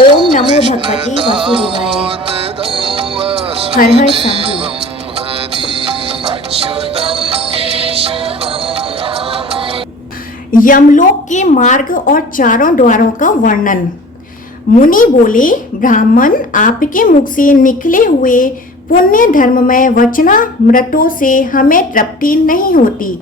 ओम नमो भगवते वासुदेवाय। हर हर शंभु। यमलोक के मार्ग और चारों द्वारों का वर्णन। मुनि बोले, ब्राह्मण, आपके मुख से निकले हुए पुण्य धर्ममय वचनामृतों से हमें तृप्ति नहीं होती,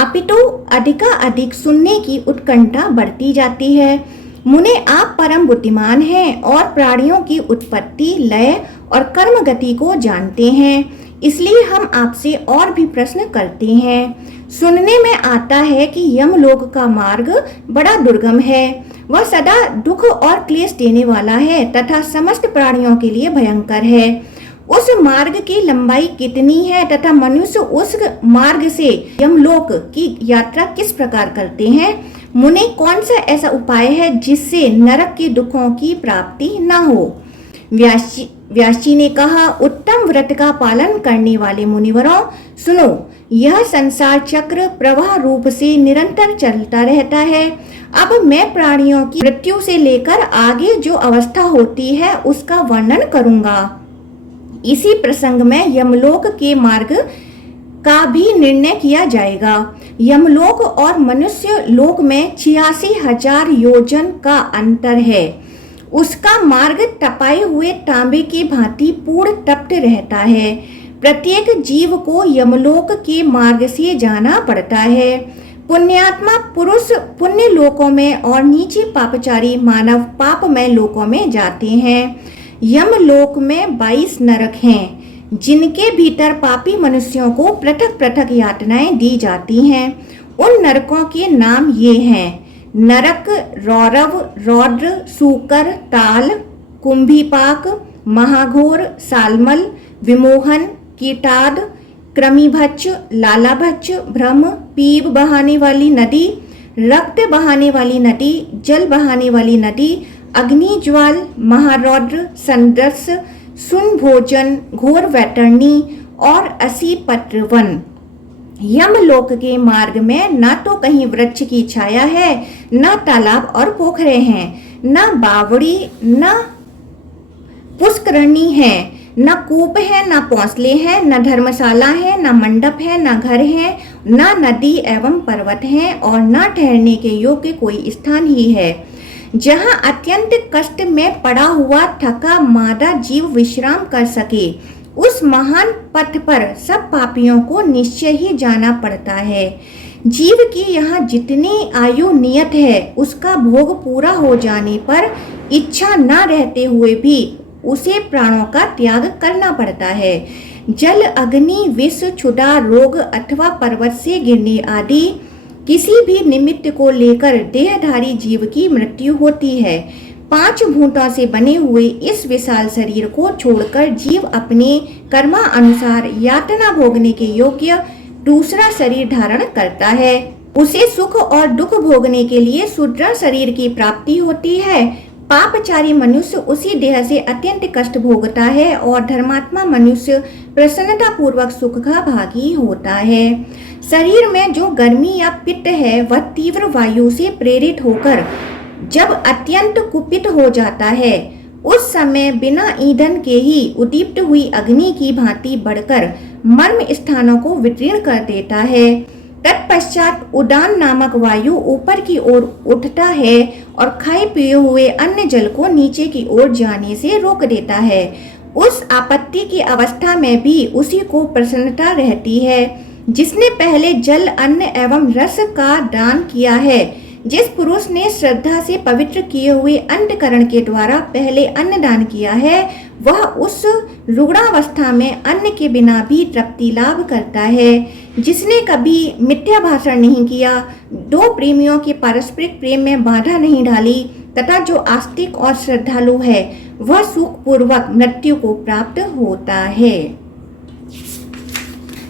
अपितु अधिकाधिक सुनने की उत्कंठा बढ़ती जाती है। मुने, आप परम बुद्धिमान हैं और प्राणियों की उत्पत्ति, लय और कर्म गति को जानते हैं, इसलिए हम आपसे और भी प्रश्न करते हैं। सुनने में आता है कि यमलोक का मार्ग बड़ा दुर्गम है। वह सदा दुख और क्लेश देने वाला है तथा समस्त प्राणियों के लिए भयंकर है। उस मार्ग की लंबाई कितनी है तथा मनुष्य उस मार्ग से यमलोक की यात्रा किस प्रकार करते हैं? मुने, कौन सा ऐसा उपाय है जिससे नरक के दुखों की प्राप्ति न हो? व्यास जी ने कहा, उत्तम व्रत का पालन करने वाले मुनिवरों, सुनो, यह संसार चक्र प्रवाह रूप से निरंतर चलता रहता है। अब मैं प्राणियों की मृत्यु से लेकर आगे जो अवस्था होती है उसका वर्णन करूंगा। इसी प्रसंग में यमलोक के मार्ग का भी निर्णय किया जाएगा। यमलोक और मनुष्य लोक में 86,000 योजन का अंतर है। उसका मार्ग तपाए हुए तांबे की भांति पूर्ण तप्त रहता है। प्रत्येक जीव को यमलोक के मार्ग से जाना पड़ता है। पुण्यात्मा पुरुष पुण्य लोकों में और नीचे पापचारी मानव पापमय लोकों में जाते हैं। यमलोक में 22 नरक हैं, जिनके भीतर पापी मनुष्यों को पृथक पृथक यातनाएं दी जाती हैं। उन नरकों के नाम ये हैं: नरक, रौरव, रौद्र, सूकर, ताल, कुंभीपाक, महाघोर, सालमल, विमोहन, कीटाद, कृमिभच्छ, लालाभच्छ, भ्रम, पीप बहाने वाली नदी, रक्त बहाने वाली नदी, जल बहाने वाली नदी, अग्नि ज्वाल, महारौद्र, संदर्श, सुन भोजन, घोर वैतरणी और असी पत्र वन। यमलोक के मार्ग में न तो कहीं वृक्ष की छाया है, न तालाब और पोखरे हैं, न बावड़ी, न पुष्करणी है, न कूप है, न पौंसले हैं, न धर्मशाला है, न मंडप है, न घर है, न नदी एवं पर्वत है और न ठहरने के योग्य कोई स्थान ही है। जहाँ अत्यंत कष्ट में पड़ा हुआ थका मादा जीव विश्राम कर सके, उस महान पथ पर सब पापियों को निश्चय ही जाना पड़ता है। जीव की यहाँ जितनी आयु नियत है, उसका भोग पूरा हो जाने पर इच्छा न रहते हुए भी उसे प्राणों का त्याग करना पड़ता है। जल, अग्नि, विष, क्षुधा, रोग अथवा पर्वत से गिरने आदि किसी भी निमित्त को लेकर देहधारी जीव की मृत्यु होती है। 5 भूतों से बने हुए इस विशाल शरीर को छोड़कर जीव अपने कर्मा अनुसार यातना भोगने के योग्य दूसरा शरीर धारण करता है। उसे सुख और दुख भोगने के लिए सुदृढ़ शरीर की प्राप्ति होती है। पापचारी मनुष्य उसी देह से अत्यंत कष्ट भोगता है और धर्मात्मा मनुष्य प्रसन्नता पूर्वक सुख का भागी होता है। शरीर में जो गर्मी या पित्त है, वह तीव्र वायु से प्रेरित होकर जब अत्यंत कुपित हो जाता है, उस समय बिना ईंधन के ही उद्दीप्त हुई अग्नि की भांति बढ़कर मर्म स्थानों को विकीर्ण कर देता है। तत्पश्चात उदान नामक वायु ऊपर की ओर उठता है और खाए पिए हुए अन्य जल को नीचे की ओर जाने से रोक देता है। उस आपत्ति की अवस्था में भी उसी को प्रसन्नता रहती है। जिसने पहले जल, अन्न एवं रस का दान किया है, जिस पुरुष ने श्रद्धा से पवित्र किए हुए अंतकरण के द्वारा पहले अन्न दान किया है, वह उस रुग्णावस्था में अन्न के बिना भी तृप्ति लाभ करता है। जिसने कभी मिथ्या भाषण नहीं किया, 2 प्रेमियों के पारस्परिक प्रेम में बाधा नहीं डाली तथा जो आस्तिक और श्रद्धालु है, वह सुखपूर्वक मृत्यु को प्राप्त होता है।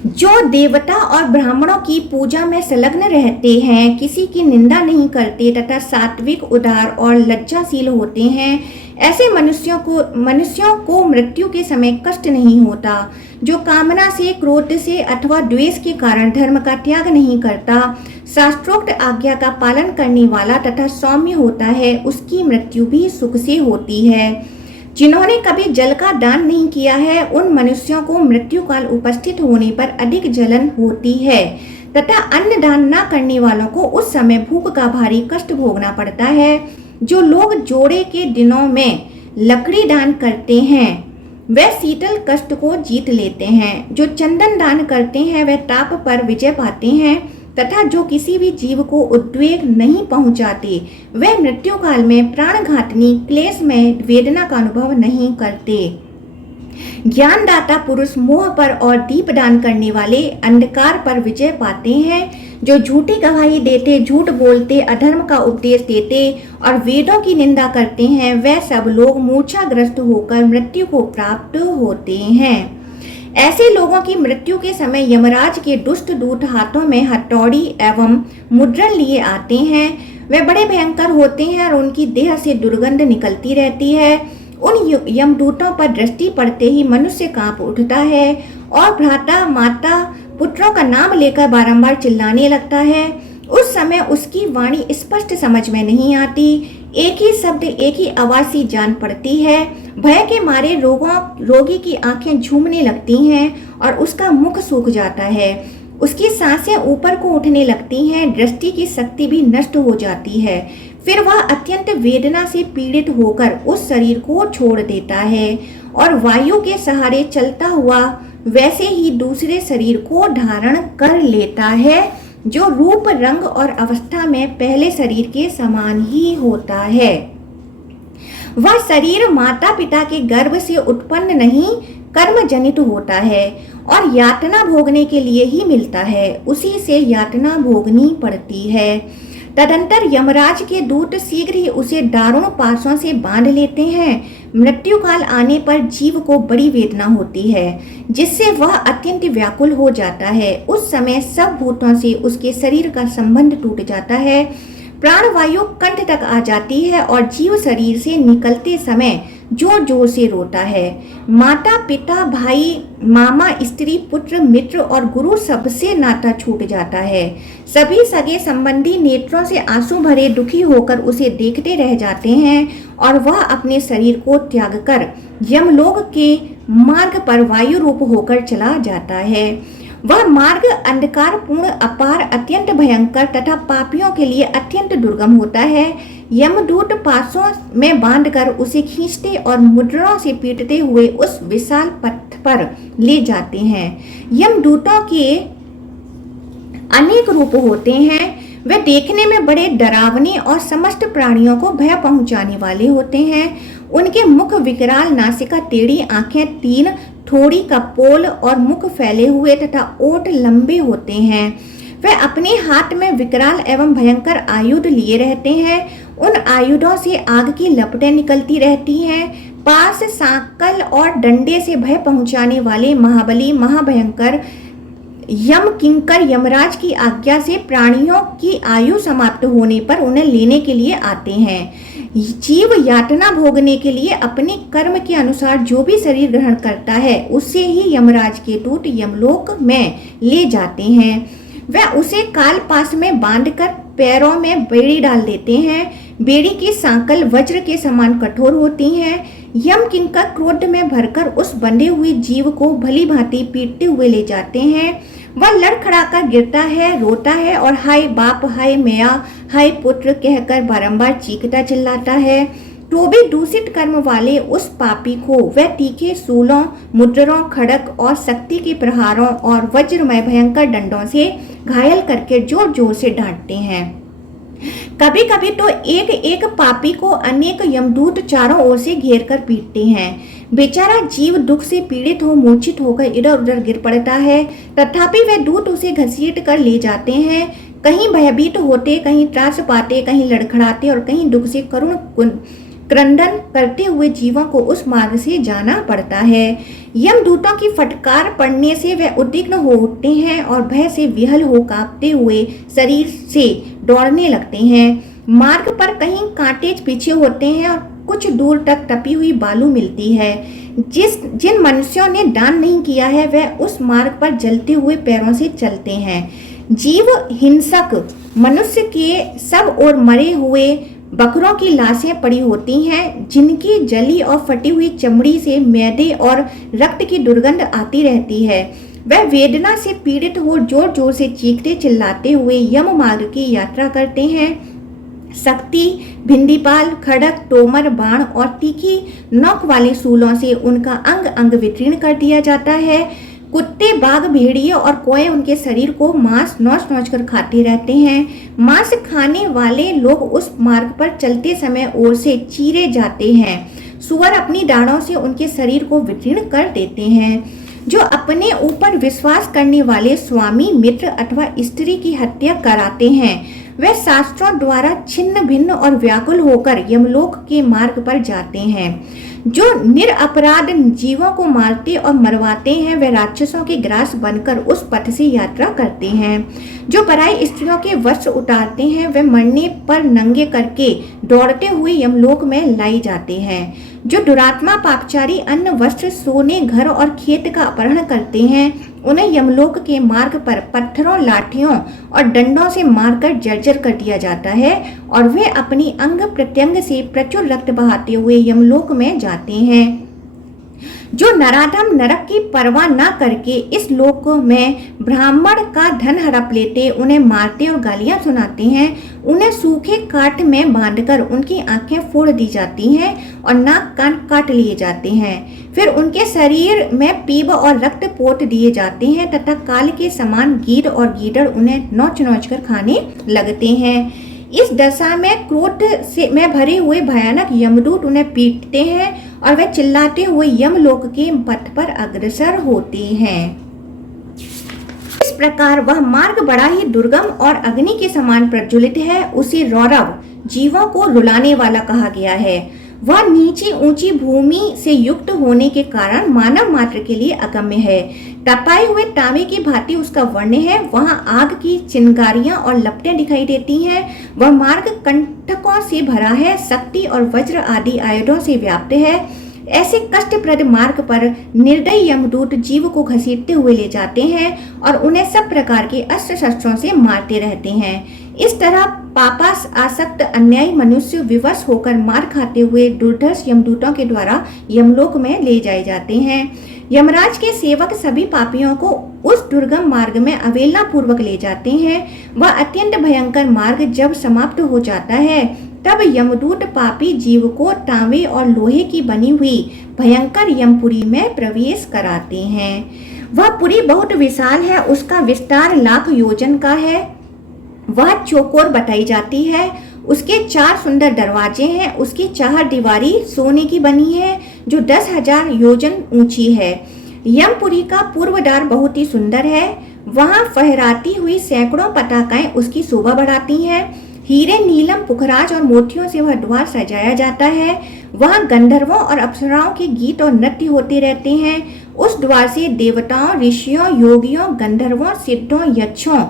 जो देवता और ब्राह्मणों की पूजा में संलग्न रहते हैं, किसी की निंदा नहीं करते तथा सात्विक, उदार और लज्जाशील होते हैं, ऐसे मनुष्यों को मृत्यु के समय कष्ट नहीं होता। जो कामना से, क्रोध से अथवा द्वेष के कारण धर्म का त्याग नहीं करता, शास्त्रोक्त आज्ञा का पालन करने वाला तथा सौम्य होता है, उसकी मृत्यु भी सुख से होती है। जिन्होंने कभी जल का दान नहीं किया है, उन मनुष्यों को मृत्यु काल उपस्थित होने पर अधिक जलन होती है तथा अन्न दान न करने वालों को उस समय भूख का भारी कष्ट भोगना पड़ता है। जो लोग जोड़े के दिनों में लकड़ी दान करते हैं वे शीतल कष्ट को जीत लेते हैं। जो चंदन दान करते हैं वे ताप पर विजय पाते हैं तथा जो किसी भी जीव को उद्वेग नहीं पहुंचाते वे मृत्यु काल में प्राणघातनी क्लेश में वेदना का अनुभव नहीं करते। ज्ञानदाता पुरुष मोह पर और दीप दान करने वाले अंधकार पर विजय पाते हैं। जो झूठी गवाही देते, झूठ बोलते, अधर्म का उपदेश देते और वेदों की निंदा करते हैं, वे सब लोग मूर्छाग्रस्त होकर मृत्यु को प्राप्त होते हैं। ऐसे लोगों की मृत्यु के समय यमराज के दुष्ट दूत हाथों में हथौड़ी एवं मुद्रण लिए आते हैं। वे बड़े भयंकर होते हैं और उनकी देह से दुर्गंध निकलती रहती है। उन यमदूतों पर दृष्टि पड़ते ही मनुष्य कांप उठता है और भ्राता, माता, पुत्रों का नाम लेकर बारंबार चिल्लाने लगता है। उस समय उसकी वाणी स्पष्ट समझ में नहीं आती, एक ही शब्द, एक ही आवाज सी जान पड़ती है। भय के मारे रोगी की आंखें झूमने लगती हैं और उसका मुख सूख जाता है। उसकी सांसें ऊपर को उठने लगती हैं, दृष्टि की शक्ति भी नष्ट हो जाती है। फिर वह अत्यंत वेदना से पीड़ित होकर उस शरीर को छोड़ देता है और वायु के सहारे चलता हुआ वैसे ही दूसरे शरीर को धारण कर लेता है, जो रूप, रंग और अवस्था में पहले शरीर के समान ही होता है। वह शरीर माता पिता के गर्भ से उत्पन्न नहीं, कर्म जनित होता है और यातना भोगने के लिए ही मिलता है, उसी से यातना भोगनी पड़ती है। तदंतर यमराज के दूत शीघ्र ही उसे दारुण पाशों से बांध लेते हैं। मृत्यु काल आने पर जीव को बड़ी वेदना होती है, जिससे वह अत्यंत व्याकुल हो जाता है। उस समय सब भूतों से उसके शरीर का संबंध टूट जाता है, प्राणवायु कंठ तक आ जाती है और जीव शरीर से निकलते समय जोर जोर से रोता है। माता, पिता, भाई, मामा, स्त्री, पुत्र, मित्र और गुरु सबसे नाता छूट जाता है। सभी सगे संबंधी नेत्रों से आंसू भरे दुखी होकर उसे देखते रह जाते हैं और वह अपने शरीर को त्याग कर यमलोक के मार्ग पर वायु रूप होकर चला जाता है। वह मार्ग अंधकार पूर्ण, अपार, अत्यंत भयंकर तथा पापियों के लिए अत्यंत दुर्गम होता है। यमदूत पासों में बांधकर उसे खींचते और मुद्राओं से पीटते हुए उस विशाल पथ पर ले जाते हैं। यमदूतों के अनेक रूप होते हैं। वे देखने में बड़े डरावने और समस्त प्राणियों को भय पहुंचाने वाले होते हैं। उनके मुख विकराल, नासिका टेढ़ी, आंखें तीन, थोड़ी कपोल और मुख फैले हुए तथा ओठ लंबे होते हैं। वे अपने हाथ में विकराल एवं भयंकर आयुध लिए रहते हैं। उन आयुधों से आग की लपटें निकलती रहती हैं। पास, सांकल और डंडे से भय पहुंचाने वाले महाबली, महाभयंकर यम किंकर यमराज की आज्ञा से प्राणियों की आयु समाप्त होने पर उन्हें लेने के लिए आते हैं। जीव यातना भोगने के लिए अपने कर्म के अनुसार जो भी शरीर ग्रहण करता है, उससे ही यमराज के दूत यमलोक में ले जाते हैं। वह उसे काल पास में बांधकर पैरों में बेड़ी डाल देते हैं। बेड़ी की सांकल वज्र के समान कठोर होती हैं। यम किंकर क्रोध में भरकर उस बंधे हुए जीव को भली भांति पीटते हुए ले जाते हैं। वह लड़खड़ाकर गिरता है, रोता है और हाय बाप, हाय मैया, हाय पुत्र कहकर बारंबार चीखता चिल्लाता है। तो भी दूषित कर्म वाले उस पापी को वह तीखे सूलों, मुद्रों, खड़क और शक्ति के प्रहारों और वज्रमय भयंकर डंडों से घायल करके जोर जोर से डांटते हैं। कभी कभी तो एक एक पापी को अनेक यमदूत चारों ओर से घेर कर पीटते हैं। बेचारा जीव दुख से पीड़ित हो मूर्छित होकर इधर उधर गिर पड़ता है, तथापि वे दूत उसे घसीट कर ले जाते हैं। कहीं भयभीत होते, कहीं त्रास पाते, कहीं लड़खड़ाते और कहीं दुख से क्रंदन करते हुए जीवों को उस मार्ग से जाना पड़ता है। यमदूतों की फटकार पड़ने से वे उद्विग्न हो उठते हैं और भय से विहल हो कांपते हुए शरीर से दौड़ने लगते हैं। मार्ग पर कहीं कांटे बिछे होते हैं और कुछ दूर तक तपी हुई बालू मिलती है। जिन मनुष्यों ने दान नहीं किया है वह उस मार्ग पर जलते हुए पैरों से चलते हैं। जीव हिंसक मनुष्य के सब और मरे हुए बकरों की लाशें पड़ी होती हैं, जिनकी जली और फटी हुई चमड़ी से मैदे और रक्त की दुर्गंध आती रहती है। वह वेदना से पीड़ित हो जोर जोर से चीखते चिल्लाते हुए यम मार्ग की यात्रा करते हैं। शक्ति, भिंडीपाल, खड़क, तोमर, बाण और तीखी नोक वाले सूलों से उनका अंग अंग वितीर्ण कर दिया जाता है। कुत्ते, बाघ, भेड़िए और कोए उनके शरीर को मांस नोच नोच कर खाते रहते हैं। मांस खाने वाले लोग उस मार्ग पर चलते समय ओर से चीरे जाते हैं। सुअर अपनी डाढ़ों से उनके शरीर को वितीर्ण कर देते हैं। जो अपने ऊपर विश्वास करने वाले स्वामी, मित्र अथवा स्त्री की हत्या कराते हैं वे शास्त्रों द्वारा छिन्न भिन्न और व्याकुल होकर यमलोक के मार्ग पर जाते हैं। जो निरपराध जीवों को मारते और मरवाते हैं वे राक्षसों के ग्रास बनकर उस पथ से यात्रा करते हैं। जो पराई स्त्रियों के वस्त्र उतारते हैं वे मरने पर नंगे करके दौड़ते हुए यमलोक में लाई जाते हैं। जो दुरात्मा पापचारी अन्न, वस्त्र, सोने, घर और खेत का अपहरण करते हैं उन्हें यमलोक के मार्ग पर पत्थरों, लाठियों और डंडों से मारकर जर्जर कर दिया जाता है और वे अपनी अंग प्रत्यंग से प्रचुर रक्त बहाते हुए यमलोक में जाते हैं। जो नराधम नरक की परवाह न करके इस लोक में ब्राह्मण का धन हड़प लेते, उन्हें मारते और गालियां सुनाते हैं, उन्हें सूखे काट में बांधकर उनकी आंखें फोड़ दी जाती हैं और नाक कान काट लिए जाते हैं। फिर उनके शरीर में पीप और रक्त पोत दिए जाते हैं तथा काल के समान गीद और गीदड़ उन्हें नोच नोच कर खाने लगते हैं। इस दशा में क्रोध से में भरे हुए भयानक यमदूत उन्हें पीटते हैं और वे चिल्लाते हुए यमलोक के पथ पर अग्रसर होते हैं। इस प्रकार वह मार्ग बड़ा ही दुर्गम और अग्नि के समान प्रज्वलित है। उसे रौरव, जीवों को रुलाने वाला कहा गया है। वह नीची ऊंची भूमि से युक्त होने के कारण मानव मात्र के लिए अगम्य है। तपाए हुए तांबे की भांति उसका वर्ण है। वहां आग की चिंगारियां और लपटें दिखाई देती हैं। वह मार्ग कंटकों से भरा है, शक्ति और वज्र आदि आयुधों से व्याप्त है। ऐसे कष्टप्रद मार्ग पर निर्दयी यमदूत जीव को घसीटते हुए ले जाते हैं और उन्हें सब प्रकार के अस्त्र शस्त्रों से मारते रहते हैं। इस तरह पापास आसक्त अन्यायी मनुष्य विवश होकर मार खाते हुए दुर्धर्ष यमदूतों के द्वारा यमलोक में ले जाए जाते हैं। यमराज के सेवक सभी पापियों को उस दुर्गम मार्ग में अवहेलना पूर्वक ले जाते हैं। वह अत्यंत भयंकर मार्ग जब समाप्त हो जाता है तब यमदूत पापी जीव को तांबे और लोहे की बनी हुई भयंकर यमपुरी में प्रवेश कराते हैं। वह पुरी बहुत विशाल है, उसका विस्तार लाख योजन का है। वह चौकोर बताई जाती है। उसके 4 सुंदर दरवाजे हैं। उसकी 4 दीवारी सोने की बनी है जो 10,000 योजन ऊंची है। यमपुरी का पूर्व द्वार बहुत ही सुंदर है। वहां फहराती हुई सैकड़ों पताकाएं उसकी शोभा बढ़ाती हैं। हीरे, नीलम, पुखराज और मोतियों से वह द्वार सजाया जाता है। वहां गंधर्वों और अप्सराओं के गीत और नृत्य होते रहते हैं। उस द्वार से देवताओं, ऋषियों, योगियों, गंधर्वों, सिद्धों, यक्षों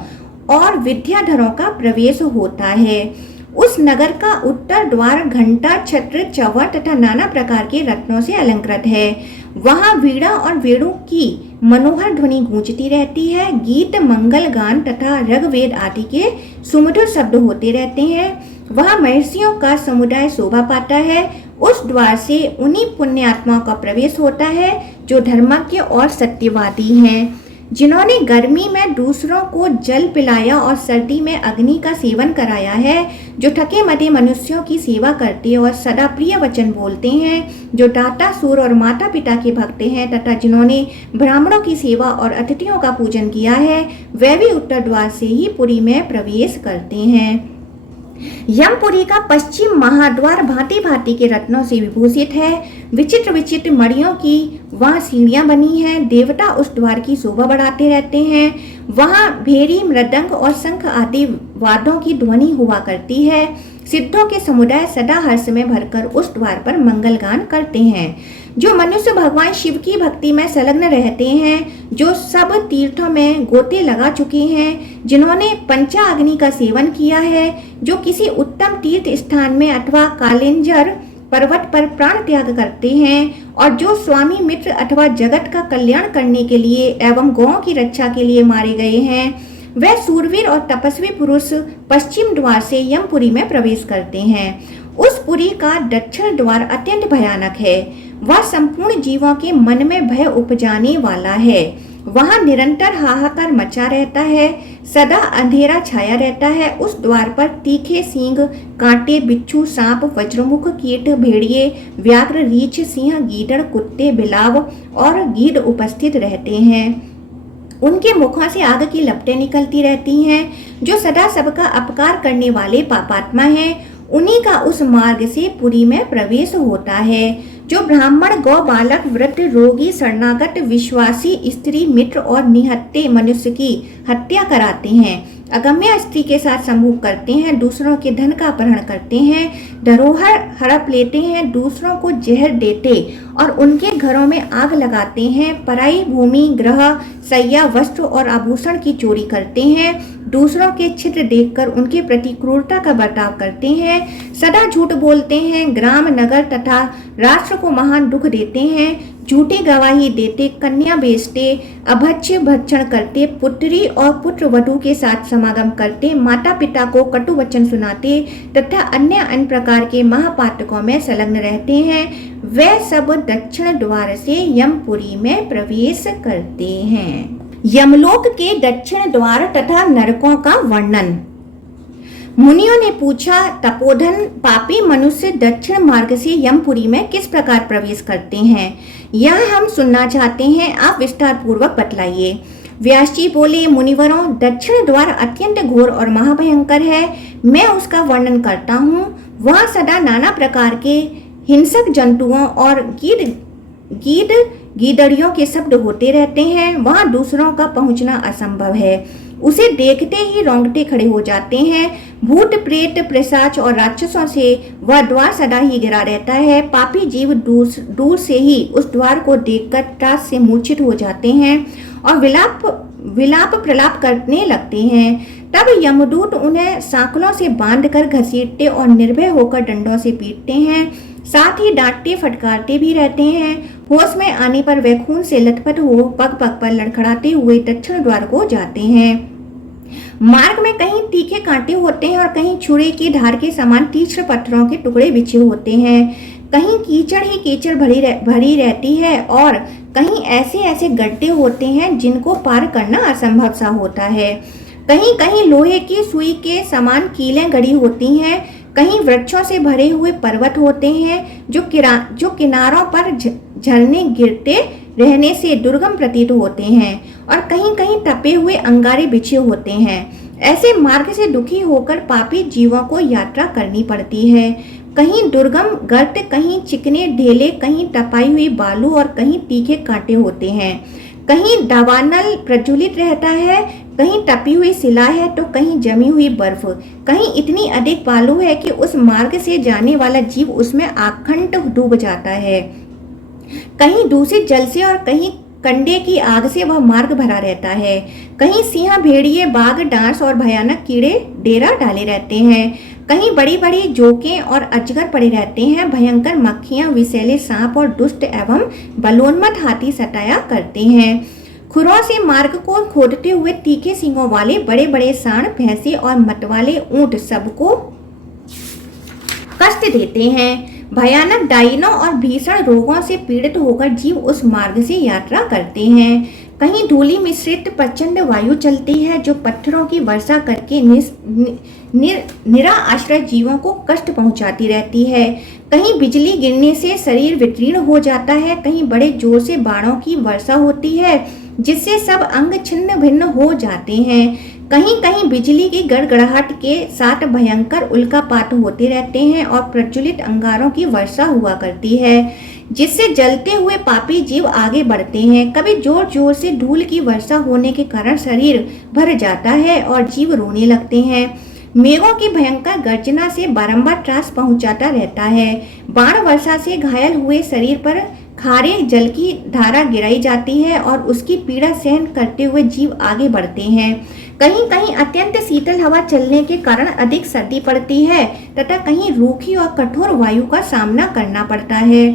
और विद्याधरों का प्रवेश होता है। उस नगर का उत्तर द्वार घंटा, छत्र, चवर तथा नाना प्रकार के रत्नों से अलंकृत है। वहां वीणा और वेणु की मनोहर ध्वनि गूंजती रहती है। गीत, मंगल गान तथा ऋग्वेद आदि के सुमधुर शब्द होते रहते हैं। वहां महर्षियों का समुदाय शोभा पाता है। उस द्वार से उन्हीं पुण्यात्माओं का प्रवेश होता है जो धर्मज्ञ और सत्यवादी हैं, जिन्होंने गर्मी में दूसरों को जल पिलाया और सर्दी में अग्नि का सेवन कराया है, जो थके मदे मनुष्यों की सेवा करते और सदा प्रिय वचन बोलते हैं, जो दाता, सूर और माता पिता के भक्त हैं तथा जिन्होंने ब्राह्मणों की सेवा और अतिथियों का पूजन किया है, वे भी उत्तर द्वार से ही पुरी में प्रवेश करते हैं। यमपुरी का पश्चिम महाद्वार भांति भांति के रत्नों से विभूषित है। विचित्र विचित्र मणियों की वहाँ सीढ़ियां बनी हैं। देवता उस द्वार की शोभा बढ़ाते रहते हैं। वहाँ भेरी, मृदंग और शंख आदि वादों की ध्वनि हुआ करती है। सिद्धों के समुदाय सदा हर्ष में भरकर उस द्वार पर मंगल गान करते हैं। जो मनुष्य भगवान शिव की भक्ति में संलग्न रहते हैं, जो सब तीर्थों में गोते लगा चुके हैं, जिन्होंने पंचाग्नि का सेवन किया है, जो किसी उत्तम तीर्थ स्थान में अथवा कालिंजर पर्वत पर प्राण त्याग करते हैं और जो स्वामी मित्र अथवा जगत का कल्याण करने के लिए एवं गौओं की रक्षा के लिए मारे गए हैं, वह सूरवीर और तपस्वी पुरुष पश्चिम द्वार से यमपुरी में प्रवेश करते हैं। उस पुरी का दक्षिण द्वार अत्यंत भयानक है। वह संपूर्ण जीवों के मन में भय उपजाने वाला है। वहां निरंतर हाहाकार मचा रहता है, सदा अंधेरा छाया रहता है। उस द्वार पर तीखे सींग, कांटे, बिच्छू, सांप, वज्रमुख, कीट, भेड़िए, व्याघ्र, रीछ, सिंह, गीदड़, कुत्ते, बिलाव और गीद उपस्थित रहते हैं। उनके मुखों से आग की लपटें निकलती रहती हैं। जो सदा सबका अपकार करने वाले पापात्मा हैं, उन्हीं का उस मार्ग से पुरी में प्रवेश होता है। जो ब्राह्मण, गौ बालक, वृद्ध, रोगी, शरणागत, विश्वासी, स्त्री, मित्र और निहत्थे मनुष्य की हत्या कराते हैं, अगम्य स्त्री के साथ समूह करते हैं, दूसरों के धन का अपहरण करते हैं, धरोहर हड़प लेते हैं, दूसरों को जहर देते और उनके घरों में आग लगाते हैं, पराई भूमि, ग्रह, सैया, वस्त्र और आभूषण की चोरी करते हैं, दूसरों के छिद्र देखकर उनके प्रति क्रूरता का बर्ताव करते हैं, सदा झूठ बोलते हैं, ग्राम, नगर तथा राष्ट्र को महान दुख देते हैं, झूठी गवाही देते, कन्या बेचते, अभक्ष्य भक्षण करते, पुत्री और पुत्र वधू के साथ समागम करते, माता पिता को कटु वचन सुनाते तथा अन्य प्रकार के महापातकों में संलग्न रहते हैं, वे सब दक्षिण द्वार से यमपुरी में प्रवेश करते हैं। यमलोक के दक्षिण द्वार तथा नरकों का वर्णन। मुनियों ने पूछा, तपोधन, पापी मनुष्य दक्षिण मार्ग से यमपुरी में किस प्रकार प्रवेश करते हैं? यह हम सुनना चाहते हैं, आप विस्तार पूर्वक बतलाइए। व्यास जी बोले, मुनिवरों, दक्षिण द्वार अत्यंत घोर और महाभयंकर है। मैं उसका वर्णन करता हूँ। वहाँ सदा नाना प्रकार के हिंसक जंतुओं और गीदड़ियों के शब्द होते रहते हैं। वहाँ दूसरों का पहुँचना असंभव है। उसे देखते ही रोंगटे खड़े हो जाते हैं। भूत, प्रेत, पिशाच और राक्षसों से वह द्वार सदा ही घिरा रहता है। पापी जीव दूर से ही उस द्वार को देखकर त्रास से मूर्छित हो जाते हैं और विलाप प्रलाप करने लगते हैं। तब यमदूत उन्हें सांकलों से बांधकर घसीटते और निर्भय होकर डंडों से पीटते हैं। साथ ही डांटते फटकारते भी रहते हैं। होश में आने पर वे खून से लथपथ हो पग पग पर लड़खड़ाते हुए दक्षिण द्वार को जाते हैं। मार्ग में कहीं तीखे कांटे होते हैं और कहीं छुरे की धार के समान तीक्ष्ण पत्थरों के टुकड़े बिछे होते हैं। कहीं कीचड़ ही कीचड़ भरी रहती है और कहीं ऐसे ऐसे गड्ढे होते हैं जिनको पार करना असंभव सा होता है। कहीं कहीं लोहे की सुई के समान कीलें गड़ी होती हैं। कहीं वृक्षों से भरे हुए पर्वत होते हैं जो किनारों पर झरने गिरते रहने से दुर्गम प्रतीत होते हैं और कहीं कहीं तपे हुए अंगारे बिछे होते हैं। ऐसे मार्ग से दुखी होकर पापी जीवों को यात्रा करनी पड़ती है। कहीं दुर्गम गर्त, कहीं चिकने ढेले, कहीं तपाई हुई बालू और कहीं तीखे कांटे होते हैं। कहीं दावानल प्रज्वलित रहता है, कहीं तपी हुई शिला है तो कहीं जमी हुई बर्फ। कहीं इतनी अधिक बालू है कि उस मार्ग से जाने वाला जीव उसमें आखंड डूब जाता है। कहीं दूषित जल से और कहीं कंडे की आग से वह मार्ग भरा रहता है। कहीं सिंह, भेड़िए, बाघ, डांस और भयानक कीड़े डेरा डाले रहते हैं। कहीं बड़ी बड़ी जोकें और अजगर पड़े रहते हैं। भयंकर मक्खियां, विषैले सांप और दुष्ट एवं बलोन्मत्त हाथी सताया करते हैं। खुरों से मार्ग को खोदते हुए तीखे सींगों वाले बड़े बड़े सांड, भैंसे और मतवाले ऊंट सबको कष्ट देते हैं। भयानक डायनों और भीषण रोगों से पीड़ित होकर जीव उस मार्ग से यात्रा करते हैं। कहीं धूलि मिश्रित प्रचंड वायु चलती है जो पत्थरों की वर्षा करके निराश्रय जीवों को कष्ट पहुंचाती रहती है। कहीं बिजली गिरने से शरीर विकीर्ण हो जाता है। कहीं बड़े जोर से बाणों की वर्षा होती है जिससे सब अंग छिन्न भिन्न हो जाते हैं। कहीं कहीं बिजली की गड़गड़ाहट के साथ भयंकर उल्कापात होते रहते हैं और प्रज्वलित अंगारों की वर्षा हुआ करती है जिससे जलते हुए पापी जीव आगे बढ़ते हैं। कभी जोर जोर से धूल की वर्षा होने के कारण शरीर भर जाता है और जीव रोने लगते हैं। मेघों की भयंकर गर्जना से बारंबार त्रास पहुंचाता रहता है। बाण वर्षा से घायल हुए शरीर पर खारे जल की धारा गिराई जाती है और उसकी पीड़ा सहन करते हुए जीव आगे बढ़ते हैं। कहीं कहीं अत्यंत शीतल हवा चलने के कारण अधिक सर्दी पड़ती है तथा कहीं रूखी और कठोर वायु का सामना करना पड़ता है।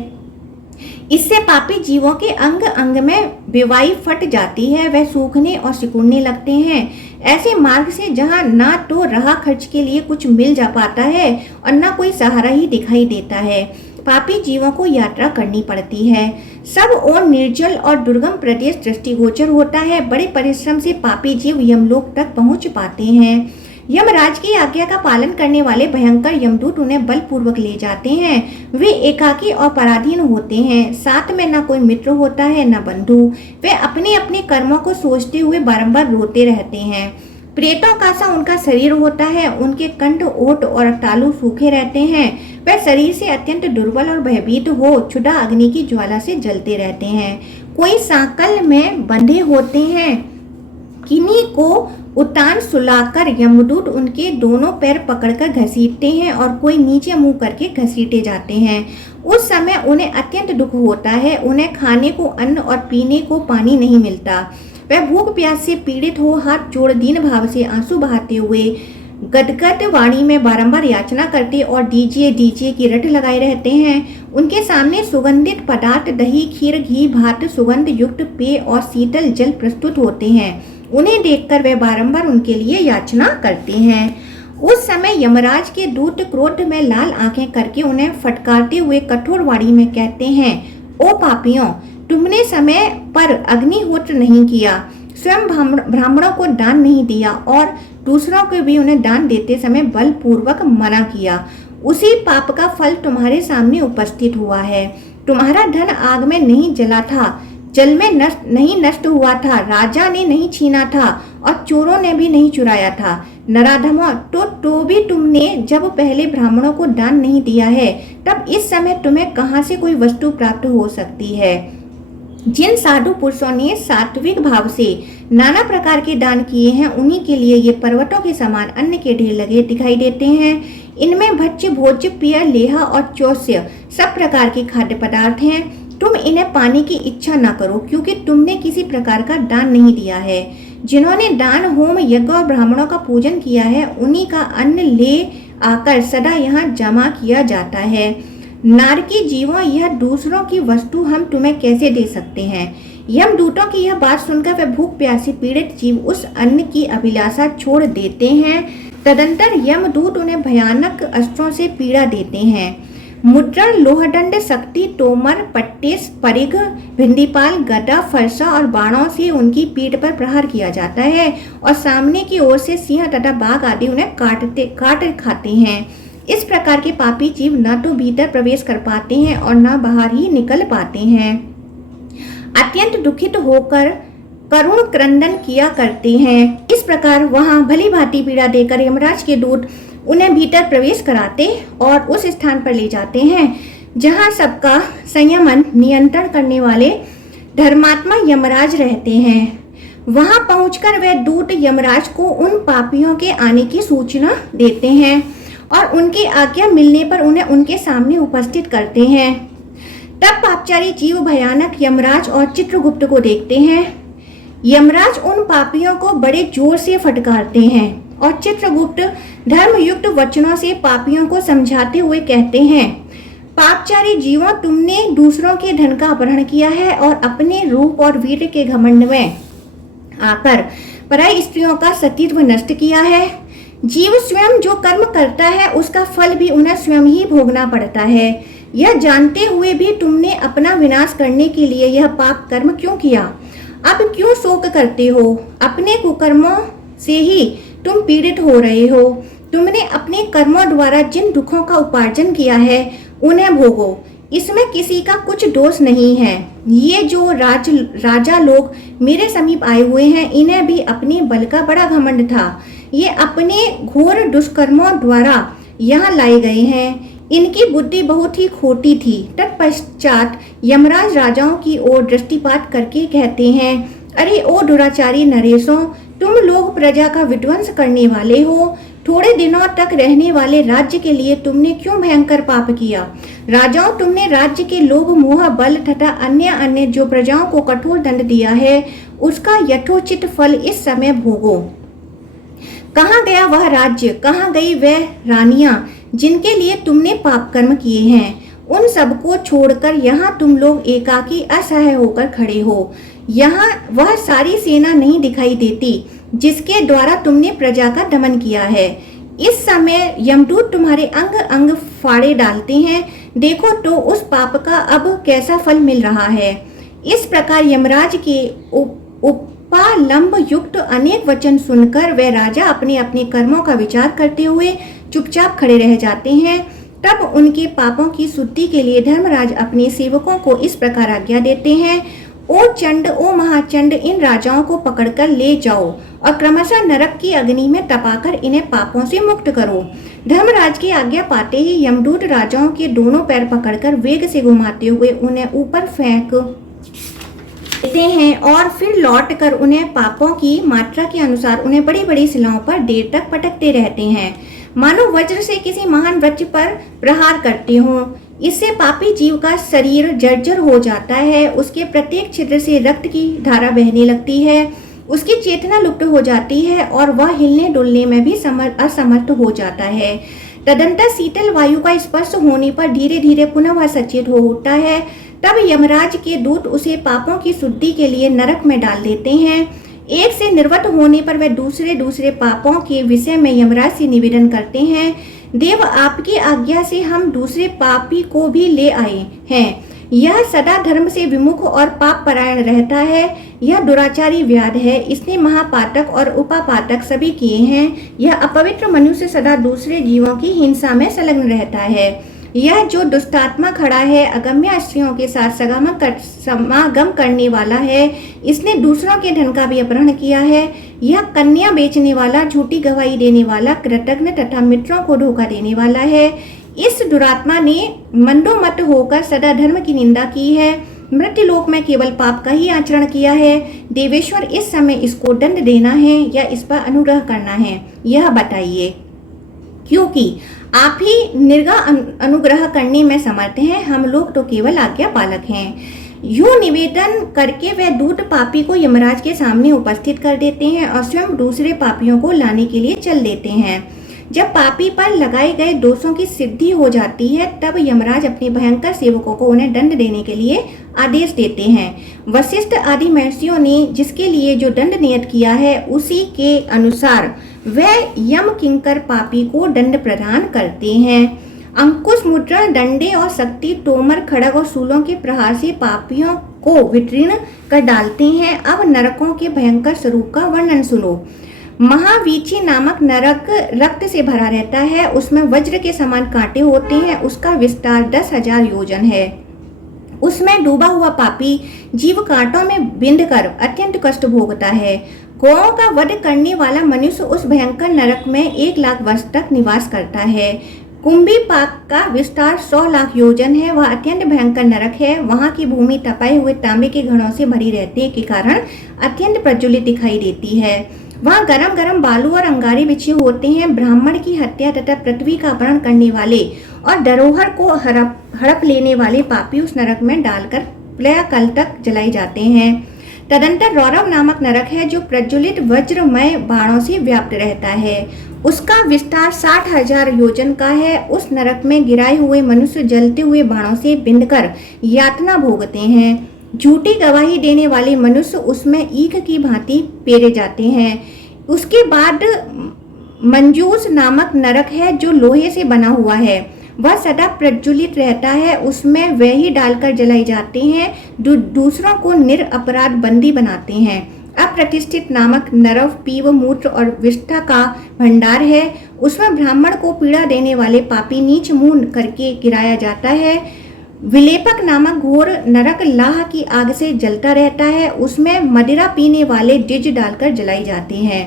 इससे पापी जीवों के अंग अंग में बेवाई फट जाती है, वह सूखने और सिकुड़ने लगते हैं। ऐसे मार्ग से जहाँ ना तो राह खर्च के लिए कुछ मिल जा पाता है और ना कोई सहारा ही दिखाई देता है, पापी जीवों को यात्रा करनी पड़ती है। सब और निर्जल और दुर्गम प्रदेश दृष्टिगोचर होता है। बड़े परिश्रम से पापी जीव यमलोक तक पहुंच पाते हैं। यमराज की आज्ञा का पालन करने वाले भयंकर यमदूत उन्हें बलपूर्वक ले जाते हैं। वे एकाकी और पराधीन होते हैं, साथ में न कोई मित्र होता है न बंधु। वे अपने अपने कर्मों को सोचते हुए बारंबार रोते रहते हैं। प्रेतों का सा उनका शरीर होता है, उनके कंठ, ओठ और तालू सूखे रहते हैं। वह शरीर से अत्यंत दुर्बल और भयभीत हो क्षुधा अग्नि की ज्वाला से जलते रहते हैं। कोई सांकल में बंधे होते हैं, किन्हीं को उतान सुलाकर यमदूत उनके दोनों पैर पकड़कर घसीटते हैं और कोई नीचे मुंह करके घसीटे जाते हैं। उस समय उन्हें अत्यंत दुख होता है। उन्हें खाने को अन्न और पीने को पानी नहीं मिलता। वह भूख प्यास से पीड़ित हो हाथ जोड़ दीन भाव से आंसू बहाते हुए गदगद वाणी में बारंबार याचना करते और दीजिए दीजिए की रट लगाए रहते हैं। उनके सामने सुगंधित पदार्थ, दही, खीर, घी, भात, सुगंध युक्त पेय और शीतल जल प्रस्तुत होते हैं। उन्हें देखकर वे बारंबार उनके लिए याचना करते हैं। उस समय यमराज के दूत क्रोध में लाल आंखें करके उन्हें फटकारते हुए कठोर वाणी में कहते हैं, ओ पापियों, तुमने समय पर अग्निहोत्र नहीं किया, स्वयं ब्राह्मणों को दान नहीं दिया और दूसरों को भी उन्हें दान देते समय बलपूर्वक मना किया। उसी पाप का फल तुम्हारे सामने उपस्थित हुआ है। तुम्हारा धन आग में नहीं जला था, जल में नष्ट हुआ था, राजा ने नहीं छीना था और चोरों ने भी नहीं चुराया था। नराधमों, तो भी तुमने जब पहले ब्राह्मणों को दान नहीं दिया है, तब इस समय तुम्हें कहां से कोई वस्तु प्राप्त हो सकती है। जिन साधु पुरुषों ने सात्विक भाव से नाना प्रकार के दान किए हैं, उन्हीं के लिए ये पर्वतों के समान अन्न के ढेर लगे दिखाई देते हैं। इनमें भक्ष्य, भोज्य, पेय, लेहा और चौस्य सब प्रकार के खाद्य पदार्थ हैं। तुम इन्हें पाने की इच्छा न करो, क्योंकि तुमने किसी प्रकार का दान नहीं दिया है। जिन्होंने दान, होम, यज्ञ और ब्राह्मणों का पूजन किया है, उन्हीं का अन्न ले आकर सदा यहाँ जमा किया जाता है। नारकी जीवों, यह दूसरों की वस्तु हम तुम्हें कैसे दे सकते हैं। यमदूतों की यह बात सुनकर वे भूख प्यासी पीड़ित जीव उस अन्न की अभिलाषा छोड़ देते हैं। तदंतर यमदूत उन्हें भयानक अस्त्रों से पीड़ा देते हैं। मुद्रण, लोहदंड, शक्ति, तोमर, पट्टेस, परिघ, भिंडीपाल, गदा, फरसा और बाणों से उनकी पीठ पर प्रहार किया जाता है और सामने की ओर से सिंह तथा बाघ आदि उन्हें काट खाते हैं। इस प्रकार के पापी जीव न तो भीतर प्रवेश कर पाते हैं और न बाहर ही निकल पाते हैं। अत्यंत दुखित होकर करुण क्रंदन किया करते हैं। इस प्रकार वहां भली भांति पीड़ा देकर यमराज के दूत उन्हें भीतर प्रवेश कराते और उस स्थान पर ले जाते हैं जहां सबका संयमन नियंत्रण करने वाले धर्मात्मा यमराज रहते हैं। वहां पहुंचकर वे दूत यमराज को उन पापियों के आने की सूचना देते हैं और उनकी आज्ञा मिलने पर उन्हें उनके सामने उपस्थित करते हैं। तब पापचारी जीव भयानक यमराज और चित्रगुप्त को देखते हैं। यमराज उन पापियों को बड़े जोर से फटकारते हैं और चित्रगुप्त धर्मयुक्त वचनों से पापियों को समझाते हुए कहते हैं, पापचारी जीवों, तुमने दूसरों के धन का अपहरण किया है और अपने रूप और वीर के घमंड में आकर पराई स्त्रियों का सतीत्व नष्ट किया है। जीव स्वयं जो कर्म करता है उसका फल भी उन्हें स्वयं ही भोगना पड़ता है। यह जानते हुए भी तुमने अपना विनाश करने के लिए यह पाप कर्म क्यों किया? अब क्यों शोक करते हो? अपने कुकर्मों से ही तुम पीड़ित हो रहे हो। तुमने अपने कर्मों द्वारा जिन दुखों का उपार्जन किया है उन्हें भोगो, इसमें किसी का कुछ दोष नहीं है। ये जो राजा लोग मेरे समीप आए हुए हैं, इन्हें भी अपने बल का बड़ा घमंड था। ये अपने घोर दुष्कर्मों द्वारा यहाँ लाए गए हैं। इनकी बुद्धि बहुत ही खोटी थी। तत्पश्चात यमराज राजाओं की ओर दृष्टिपात करके कहते हैं, अरे ओ दुराचारी नरेशों, तुम लोग प्रजा का विध्वंस करने वाले हो। थोड़े दिनों तक रहने वाले राज्य के लिए तुमने क्यों भयंकर पाप किया? राजाओं, तुमने राज्य के लोभ, मोह, बल तथा अन्य अन्य जो प्रजाओं को कठोर दंड दिया है, उसका यथोचित फल इस समय भोगो। कहाँ गया वह राज्य, कहाँ गई वह रानियां जिनके लिए तुमने पाप कर्म किए हैं? उन सबको छोड़कर यहाँ तुम लोग एकाकी असहाय होकर खड़े हो। यहाँ वह सारी सेना नहीं दिखाई देती जिसके द्वारा तुमने प्रजा का दमन किया है। इस समय यमदूत तुम्हारे अंग अंग फाड़े डालते हैं। देखो तो उस पाप का अब कैसा फल मिल रहा है। इस प्रकार यमराज के उपालंब युक्त अनेक वचन सुनकर वे राजा अपने अपने कर्मों का विचार करते हुए चुपचाप खड़े रह जाते हैं। तब उनके पापों की शुद्धि के लिए धर्मराज अपने सेवकों को इस प्रकार आज्ञा देते हैं, ओ चंड, ओ महाचंड, इन राजाओं को पकड़कर ले जाओ और क्रमशः नरक की अग्नि में तपाकर इन्हें पापों से मुक्त करो। धर्मराज की आज्ञा पाते ही यमदूत राजाओं के दोनों पैर पकड़कर वेग से घुमाते हुए उन्हें ऊपर फेंक देते हैं और फिर लौटकर उन्हें पापों की मात्रा के अनुसार उन्हें बड़ी बड़ी शिलाओं पर देर तक पटकते रहते हैं, मानो वज्र से किसी महान वृक्ष पर प्रहार करते हों। इससे पापी जीव का शरीर जर्जर हो जाता है, उसके प्रत्येक छिद्र से रक्त की धारा बहने लगती है, उसकी चेतना लुप्त हो जाती है और वह हिलने डुलने में भी असमर्थ हो जाता है। तदंतर शीतल वायु का स्पर्श होने पर धीरे धीरे पुनः वह सचेत हो उठता है। तब यमराज के दूत उसे पापों की शुद्धि के लिए नरक में डाल देते हैं। एक से निर्वत होने पर वे दूसरे दूसरे पापों के विषय में यमराज से निवेदन करते हैं, देव, आपकी आज्ञा से हम दूसरे पापी को भी ले आए हैं। यह सदा धर्म से विमुख और पाप परायण रहता है। यह दुराचारी व्याध है। इसने महापातक और उपापातक सभी किए हैं। यह अपवित्र मनुष्य सदा दूसरे जीवों की हिंसा में संलग्न रहता है। यह जो दुष्टात्मा खड़ा है, अगम्य स्त्रियों के साथ समागम करने वाला है। इसने दूसरों के धन का भी अपहरण किया है। यह कन्या बेचने वाला, झूठी गवाही देने वाला, कृतघ्न तथा मित्रों को धोखा देने वाला है। इस दुरात्मा ने मंदोमत होकर सदा धर्म की निंदा की है। मृत्युलोक में केवल पाप का ही आचरण किया है। देवेश्वर, इस समय इसको दंड देना है या इस पर अनुग्रह करना है, यह बताइए, क्योंकि आप ही निर्गह अनुग्रह करने में समर्थ हैं, हम लोग तो केवल आज्ञा पालक हैं। यूं निवेदन करके वे दूत पापी को यमराज के सामने उपस्थित कर देते हैं और स्वयं दूसरे पापियों को लाने के लिए चल देते हैं। जब पापी पर लगाए गए दोषों की सिद्धि हो जाती है, तब यमराज अपने भयंकर सेवकों को उन्हें दंड देने के लिए आदेश देते हैं। वशिष्ठ आदि महर्षियों ने जिसके लिए जो दंड नियत किया है, उसी के अनुसार वह यम किंकर पापी को दंड प्रदान करते हैं। अंकुश, मुद्रा, डंडे और शक्ति, तोमर, खड़ग और शूलों के प्रहार से पापियों को वितीर्ण कर डालते हैं। अब नरकों के भयंकर स्वरूप का वर्णन सुनो। महावीची नामक नरक रक्त से भरा रहता है। उसमें वज्र के समान कांटे होते हैं। उसका विस्तार 10,000 योजन है। उसमें डूबा हुआ पापी जीव कांटों में बिंध कर अत्यंत कष्ट भोगता है। गौओं का वध करने वाला मनुष्य उस भयंकर नरक में 1 लाख वर्ष तक निवास करता है। कुंभी पाक का विस्तार 100 लाख योजन है। वह अत्यंत भयंकर नरक है। वहाँ की भूमि तपाए हुए तांबे के घड़ों से भरी रहने के कारण अत्यंत प्रज्वलित दिखाई देती है। वहाँ गरम गरम बालू और अंगारे बिछे होते हैं। ब्राह्मण की हत्या तथा पृथ्वी का अपहरण करने वाले और धरोहर को हड़प लेने वाले पापी उस नरक में डालकर प्रलयकाल तक जलाए जाते हैं। तदंतर रौरव नामक नरक है, जो प्रज्वलित वज्रमय बाणों से व्याप्त रहता है। उसका विस्तार 60,000 योजन का है। उस नरक में गिराए हुए मनुष्य जलते हुए बाणों से बिंधकर यातना भोगते हैं। झूठी गवाही देने वाले मनुष्य उसमें ईख की भांति पेरे जाते हैं। उसके बाद मंजूस नामक नरक है, जो लोहे से बना हुआ है। वह सदा प्रज्वलित रहता है। उसमें वे ही डालकर जलाए जाते हैं, दूसरों को निरपराध बंदी बनाते हैं। अप्रतिष्ठित नामक नरव पीव, मूत्र और विष्ठा का भंडार है। उसमें ब्राह्मण को पीड़ा देने वाले पापी नीच मुंह करके गिराया जाता है। विलेपक नामक घोर नरक लाह की आग से जलता रहता है। उसमें मदिरा पीने वाले डिज डालकर जलाई जाते हैं।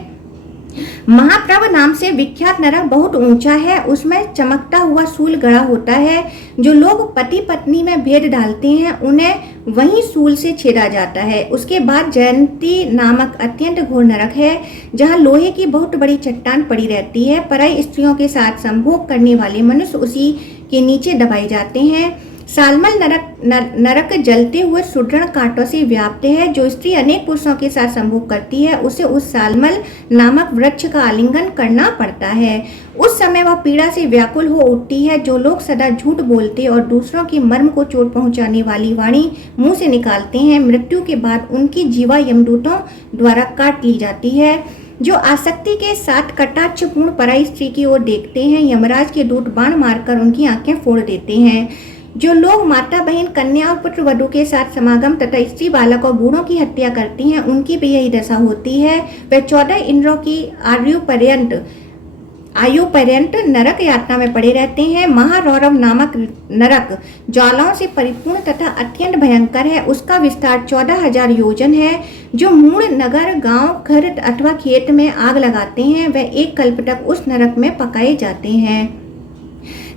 महाप्रभ नाम से विख्यात नरक बहुत ऊंचा है, उसमें चमकता हुआ शूल गड़ा होता है। जो लोग पति पत्नी में भेद डालते हैं उन्हें वहीं शूल से छेड़ा जाता है। उसके बाद जयंती नामक अत्यंत घोर नरक है, जहां लोहे की बहुत बड़ी चट्टान पड़ी रहती है। पराई स्त्रियों के साथ संभोग करने वाले मनुष्य उसी के नीचे दबाए जाते हैं। सालमल नरक जलते हुए सुदृढ़ कांटों से व्याप्त है। जो स्त्री अनेक पुरुषों के साथ संभोग करती है उसे उस सालमल नामक वृक्ष का आलिंगन करना पड़ता है। उस समय वह पीड़ा से व्याकुल हो उठती है। जो लोग सदा झूठ बोलते और दूसरों के मर्म को चोट पहुंचाने वाली वाणी मुंह से निकालते हैं, मृत्यु के बाद उनकी जीवा यमदूतों द्वारा काट ली जाती है। जो आसक्ति के साथ कटाक्षपूर्ण पराई स्त्री की ओर देखते हैं, यमराज के दूत बाण मारकर उनकी आंखें फोड़ देते हैं। जो लोग माता बहन कन्या और पुत्र वधु के साथ समागम तथा स्त्री बालक और बूढ़ों की हत्या करती हैं, उनकी भी यही दशा होती है। वे 14 इंद्रों की आयु पर्यंत नरक यातना में पड़े रहते हैं। महारौरव नामक नरक ज्वालाओं से परिपूर्ण तथा अत्यंत भयंकर है। उसका विस्तार 14,000 योजन है। जो मूढ़ नगर गांव घर अथवा खेत में आग लगाते हैं वे एक कल्प तक उस नरक में पकाए जाते हैं।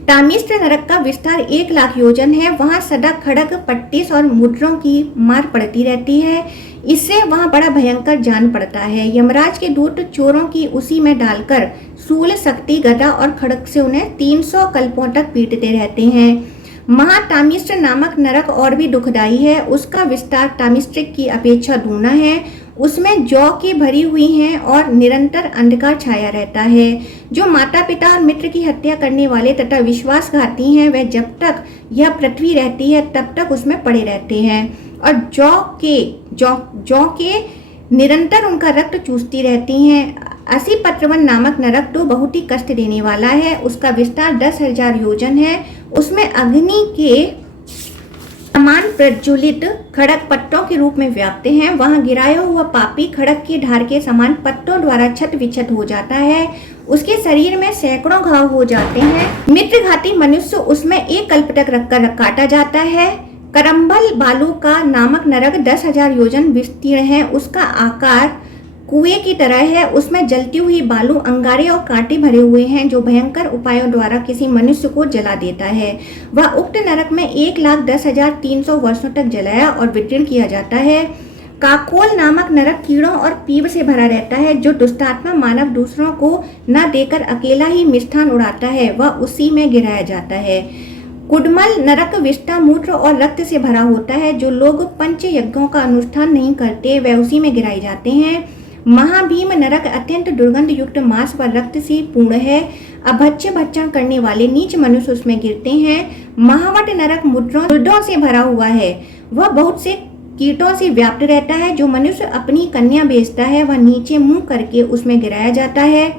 तामिश्र नरक का विस्तार 1,00,000 योजन है। वहां सदा खड़ग पट्टिस और मुद्रों की मार पड़ती रहती है। इससे वहां बड़ा भयंकर जान पड़ता है। यमराज के दूत चोरों की उसी में डालकर शूल शक्ति गदा और खड़ग से उन्हें 300 कल्पों तक पीटते रहते हैं। महातामिश्र नामक नरक और भी दुखदायी है। उसका विस्तार तामिश्रिक की अपेक्षा दूना है। उसमें जौ की भरी हुई हैं और निरंतर अंधकार छाया रहता है। जो माता पिता और मित्र की हत्या करने वाले तथा विश्वासघाती हैं वे जब तक यह पृथ्वी रहती है तब तक उसमें पड़े रहते हैं और जौ के निरंतर उनका रक्त चूसती रहती हैं। 80 पत्रवन नामक नरक तो बहुत ही कष्ट देने वाला है। उसका विस्तार 10,000 योजन है। उसमें अग्नि के समान प्रज्वलित खड़ग पत्तों के रूप में व्याप्त हैं। वहां गिराया हुआ पापी खड़ग की धार के समान पत्तों द्वारा छत विछत हो जाता है। उसके शरीर में सैकड़ों घाव हो जाते हैं। मित्रघाती मनुष्य उसमें एक कल्प तक रखकर काटा जाता है। करम्बल बालू का नामक नरक 10,000 योजन विस्तीर्ण है। उसका आकार कुएं की तरह है। उसमें जलती हुई बालू अंगारे और कांटे भरे हुए हैं जो भयंकर उपायों द्वारा किसी मनुष्य को जला देता है। वह उक्त नरक में 1,10,300 वर्षों तक जलाया और विदीर्ण किया जाता है। काकोल नामक नरक कीड़ों और पीप से भरा रहता है। जो दुष्टात्मा मानव दूसरों को न देकर अकेला ही मिष्ठान उड़ाता है वह उसी में गिराया जाता है। कुडमल नरक विष्ठा मूत्र और रक्त से भरा होता है। जो लोग पंच यज्ञों का अनुष्ठान नहीं करते वे उसी में गिराए जाते हैं। महाभीम नरक अत्यंत दुर्गंध युक्त मांस व रक्त से पूर्ण है। अभक्ष्य भक्षण करने वाले नीच मनुष्य उसमें गिरते हैं। महावट नरक मुद्रों से भरा हुआ है। वह बहुत से कीटों से व्याप्त रहता है। जो मनुष्य अपनी कन्या बेचता है वह नीचे मुंह करके उसमें गिराया जाता है।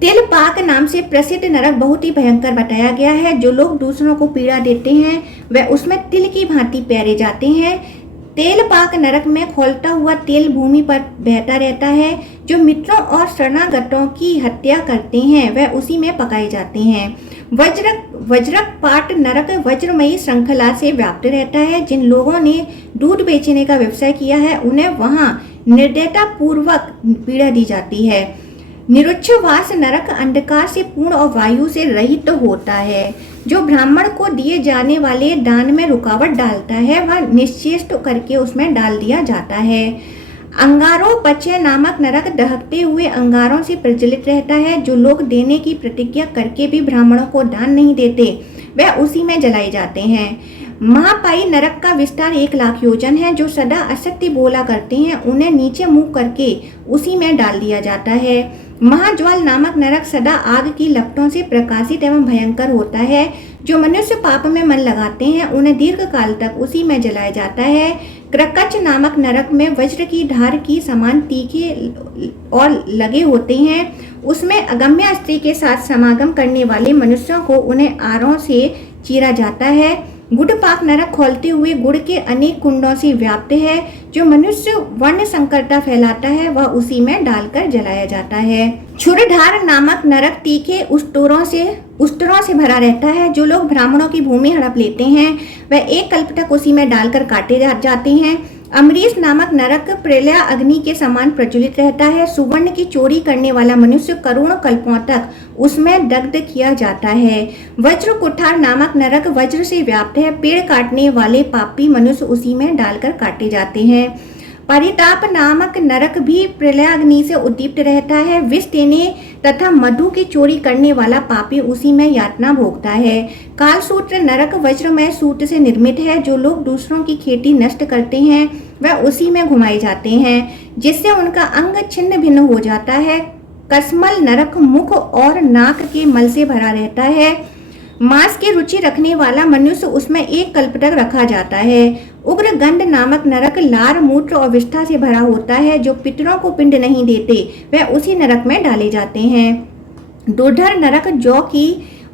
तिलपाक नाम से प्रसिद्ध नरक बहुत ही भयंकर बताया गया है। जो लोग दूसरों को पीड़ा देते हैं वे उसमें तिल की भांति पैरे जाते हैं। तेलपाक नरक में खौलता हुआ तेल भूमि पर बहता रहता है। जो मित्रों और शरणागतों की हत्या करते हैं वे उसी में पकाए जाते हैं। वज्रक पाट नरक वज्रमयी श्रृंखला से व्याप्त रहता है। जिन लोगों ने दूध बेचने का व्यवसाय किया है उन्हें वहां निर्दयता पूर्वक पीड़ा दी जाती है। निरुच्छवास नरक अंधकार से पूर्ण और वायु से रहित होता है। जो ब्राह्मण को दिए जाने वाले दान में रुकावट डालता है वह निश्चेष्ट करके उसमें डाल दिया जाता है। अंगारों पचय नामक नरक दहकते हुए अंगारों से प्रज्वलित रहता है। जो लोग देने की प्रतिज्ञा करके भी ब्राह्मणों को दान नहीं देते वह उसी में जलाए जाते हैं। महापाई नरक का विस्तार 1,00,000 योजन है। जो सदा असत्य बोला करते हैं उन्हें नीचे मुंह करके उसी में डाल दिया जाता है। महाज्वाल नामक नरक सदा आग की लपटों से प्रकाशित एवं भयंकर होता है। जो मनुष्य पाप में मन लगाते हैं उन्हें दीर्घ काल तक उसी में जलाया जाता है। क्रकच नामक नरक में वज्र की धार की समान तीखे और लगे होते हैं। उसमें अगम्य स्त्री के साथ समागम करने वाले मनुष्यों को उन्हें आरों से चीरा जाता है। गुड़पाक नरक खोलते हुए गुड़ के अनेक कुंडों से व्याप्त है। जो मनुष्य वर्ण संकरता फैलाता है वह उसी में डालकर जलाया जाता है। छुरधार नामक नरक तीखे उस्तरों से भरा रहता है। जो लोग ब्राह्मणों की भूमि हड़प लेते हैं वह एक कल्प तक उसी में डालकर काटे जाते हैं। अमरीश नामक नरक प्रलय अग्नि के समान प्रज्वलित रहता है। सुवर्ण की चोरी करने वाला मनुष्य करोड़ों कल्पों तक उसमें दग्ध किया जाता है। वज्र कुठार नामक नरक वज्र से व्याप्त है। पेड़ काटने वाले पापी मनुष्य उसी में डालकर काटे जाते हैं। परिताप नामक नरक भी प्रलयाग्नि से उद्दीप्त रहता है। विष देने तथा मधु की चोरी करने वाला पापी उसी में यातना भोगता है। कालसूत्र नरक वज्रमय सूत्र से निर्मित है। जो लोग दूसरों की खेती नष्ट करते हैं वह उसी में घुमाए जाते हैं, जिससे उनका अंग छिन्न भिन्न हो जाता है। कसमल नरक मुख और नाक के मल से भरा रहता है। मांस की रुचि रखने वाला मनुष्य उसमें एक कल्प तक रखा जाता है। उग्र गंध नामक नरक लार मूत्र और विष्ठा से भरा होता है। जो पितरों को पिंड नहीं देते वह उसी नरक में डाले जाते हैं। दुर्धर नरक जौ की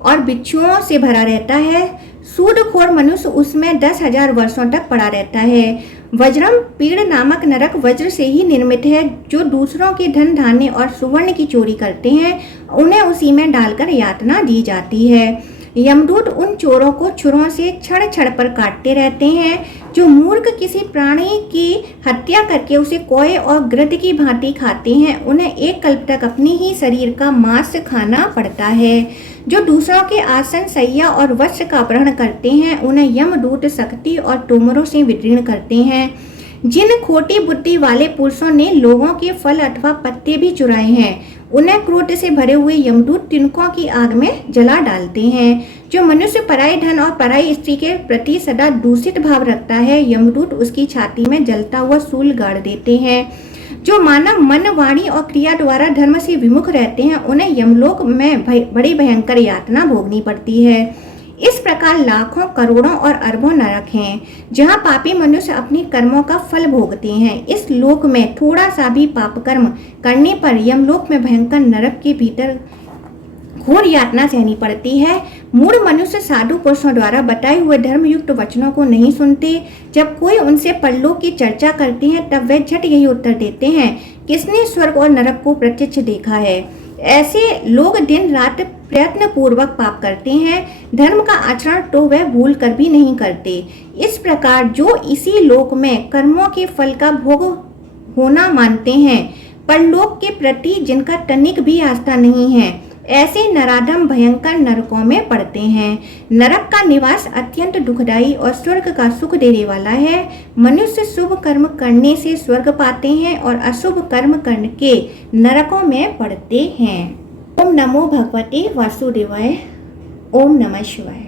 और बिच्छुओं से भरा रहता है। सूदखोर मनुष्य उसमें 10,000 वर्षों तक पड़ा रहता है। वज्रम पीड़ नामक नरक वज्र से ही निर्मित है। जो दूसरों के धन धान्य और सुवर्ण की चोरी करते हैं उन्हें उसी में डालकर यातना दी जाती है। यमदूत उन चोरों को छुरों से क्षण क्षण पर काटते रहते हैं। जो मूर्ख किसी प्राणी की हत्या करके उसे कोय और गृध की भांति खाते हैं उन्हें एक कल्प तक अपने ही शरीर का मांस खाना पड़ता है। जो दूसरों के आसन सैया और वस्त्र का अपहरण करते हैं उन्हें यमदूत शक्ति और तोमरों से विदीर्ण करते हैं। जिन खोटी बुद्धि वाले पुरुषों ने लोगों के फल अथवा पत्ते भी चुराए हैं उन्हें क्रोध से भरे हुए यमदूत तिनकों की आग में जला डालते हैं। जो मनुष्य पराई धन और पराई स्त्री के प्रति सदा दूषित भाव रखता है यमदूत उसकी छाती में जलता हुआ शूल गाड़ देते हैं। जो मानव मन वाणी और क्रिया द्वारा धर्म से विमुख रहते हैं उन्हें यमलोक में बड़ी भयंकर यातना भोगनी पड़ती है। इस प्रकार लाखों करोड़ों और अरबों नरक हैं जहाँ पापी मनुष्य अपने कर्मों का फल भोगते हैं। इस लोक में थोड़ा सा भी पाप कर्म करने पर यमलोक में भयंकर नरक के भीतर घोर यातना सहनी पड़ती है। मूढ़ मनुष्य साधु पुरुषों द्वारा बताए हुए धर्मयुक्त वचनों को नहीं सुनते। जब कोई उनसे परलोक की चर्चा करते हैं तब वे झट यही उत्तर देते हैं, किसने स्वर्ग और नरक को प्रत्यक्ष देखा है। ऐसे लोग दिन रात प्रयत्न पूर्वक पाप करते हैं। धर्म का आचरण तो वह भूल कर भी नहीं करते। इस प्रकार जो इसी लोक में कर्मों के फल का भोग होना मानते हैं परलोक के प्रति जिनका तनिक भी आस्था नहीं है ऐसे नराधम भयंकर नरकों में पड़ते हैं। नरक का निवास अत्यंत दुखदायी और स्वर्ग का सुख देने वाला है। मनुष्य शुभ कर्म करने से स्वर्ग पाते हैं और अशुभ कर्म करके नरकों में पड़ते हैं। ओम नमो भगवते वासुदेवाय। ओम नमः शिवाय।